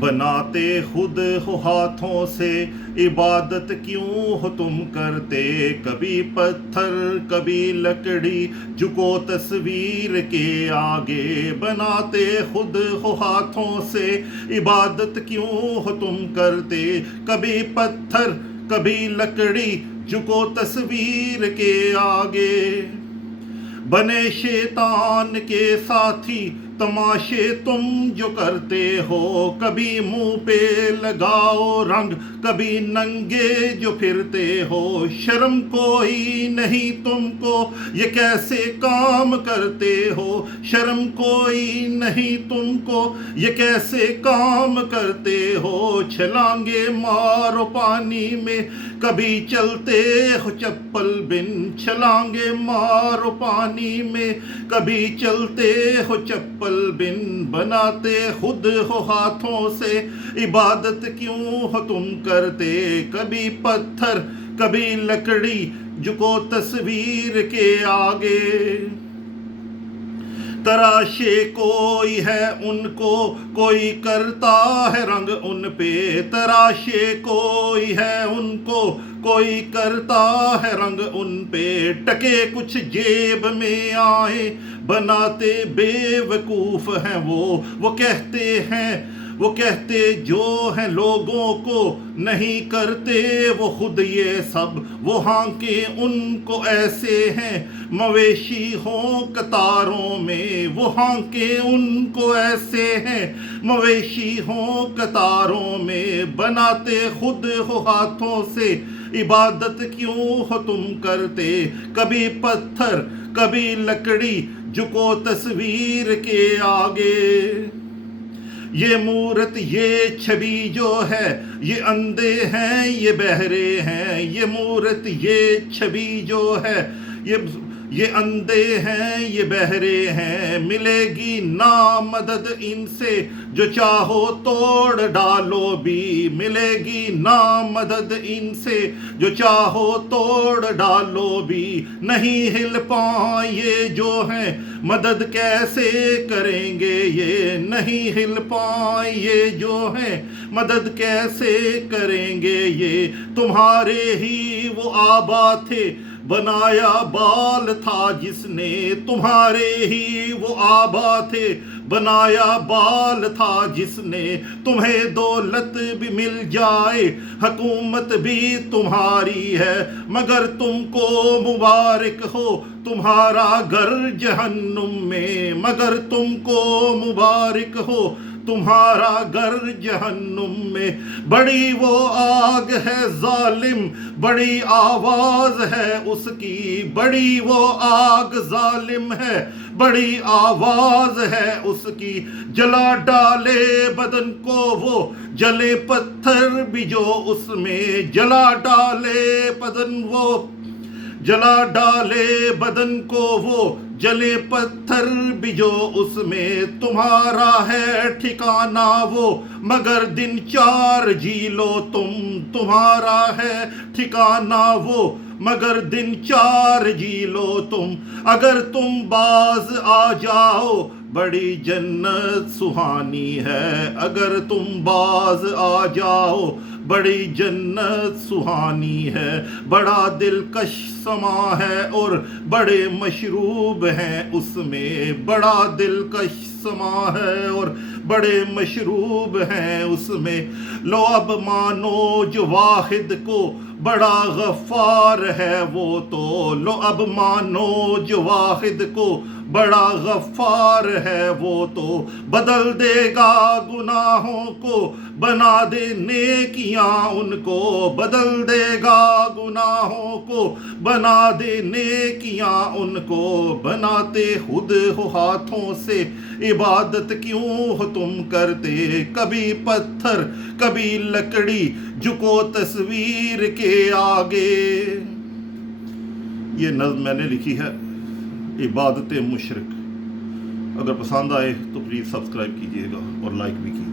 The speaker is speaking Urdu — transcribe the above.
بناتے خود ہو ہاتھوں سے، عبادت کیوں ہو تم کرتے؟ کبھی پتھر کبھی لکڑی، جھکو تصویر کے آگے۔ بناتے خود ہو ہاتھوں سے، عبادت کیوں ہو تم کرتے؟ کبھی پتھر کبھی لکڑی، جھکو تصویر کے آگے۔ بنے شیطان کے ساتھی، تماشے تم جو کرتے ہو۔ کبھی منہ پہ لگاؤ رنگ، کبھی ننگے جو پھرتے ہو۔ شرم کوئی نہیں تم کو، یہ کیسے کام کرتے ہو؟ شرم کوئی نہیں تم کو، یہ کیسے کام کرتے ہو؟ چھلانگے مارو پانی میں، کبھی چلتے ہو چپل بن۔ چھلانگے مارو پانی میں، کبھی چلتے ہو چپل بن۔ بناتے خود ہو ہاتھوں سے، عبادت کیوں ہو تم کرتے؟ کبھی پتھر کبھی لکڑی، جھکو تصویر کے آگے۔ تراشے کوئی ہے ان کو، کوئی کرتا ہے رنگ ان پہ۔ تراشے کوئی ہے ان کو، کوئی کرتا ہے رنگ ان پہ۔ ٹکے کچھ جیب میں آئے، بناتے بے وقوف ہیں وہ کہتے جو ہیں لوگوں کو، نہیں کرتے وہ خود یہ سب۔ وہ ہانکیں ان کو ایسے ہیں، مویشی ہوں قطاروں میں۔ وہ ہانکیں ان کو ایسے ہیں، مویشی ہوں قطاروں میں۔ بناتے خود ہو ہاتھوں سے، عبادت کیوں ہو تم کرتے؟ کبھی پتھر کبھی لکڑی، جھکو تصویر کے آگے۔ یہ مورت یہ چھبی جو ہے، یہ اندھے ہیں یہ بہرے ہیں۔ یہ مورت یہ چھبی جو ہے، یہ اندھے ہیں یہ بہرے ہیں۔ ملے گی نا مدد ان سے، جو چاہو توڑ ڈالو بھی۔ ملے گی نا مدد ان سے، جو چاہو توڑ ڈالو بھی۔ نہیں ہل پائیں یہ جو ہیں، مدد کیسے کریں گے یہ؟ نہیں ہل پائیں یہ جو ہیں، مدد کیسے کریں گے یہ؟ تمہارے ہی وہ آبا تھے، بنایا بال تھا جس نے۔ تمہارے ہی وہ آبا تھے، بنایا بال تھا جس نے۔ تمہیں دولت بھی مل جائے، حکومت بھی تمہاری ہے، مگر تم کو مبارک ہو تمہارا گھر جہنم میں۔ مگر تم کو مبارک ہو تمہارا گھر جہنم میں۔ بڑی وہ آگ ہے ظالم، بڑی آواز ہے اس کی۔ بڑی وہ آگ ظالم ہے، بڑی آواز ہے اس کی۔ جلا ڈالے بدن کو وہ، جلے پتھر بھی جو اس میں۔ جلا ڈالے بدن وہ، جلا ڈالے بدن کو وہ، جلے پتھر بھی جو اس میں۔ تمہارا ہے ٹھکانہ وہ، مگر دن 4 جی لو تم۔ تمہارا ہے ٹھکانہ وہ، مگر دن 4 جی لو تم۔ اگر تم باز آ جاؤ، بڑی جنت سہانی ہے۔ اگر تم باز آ جاؤ، بڑی جنت سہانی ہے۔ بڑا دلکش سما ہے اور بڑے مشروب ہیں اس میں۔ بڑا دلکش سما ہے اور بڑے مشروب ہیں اس میں۔ لو اب مانو جو واحد کو، بڑا غفار ہے وہ تو۔ لو اب مانو جو واحد کو، بڑا غفار ہے وہ تو۔ بدل دے گا گناہوں کو، بنا دے نیکیاں ان کو۔ بدل دے گا گناہوں کو، بنا دے نیکیاں ان کو۔ بناتے خود ہو ہاتھوں سے، عبادت کیوں ہو تم کرتے؟ کبھی پتھر کبھی لکڑی، جھکو تصویر کے آگے۔ یہ نظم میں نے لکھی ہے، عبادت مشرک۔ اگر پسند آئے تو پلیز سبسکرائب کیجیے گا اور لائک بھی کیجیے گا۔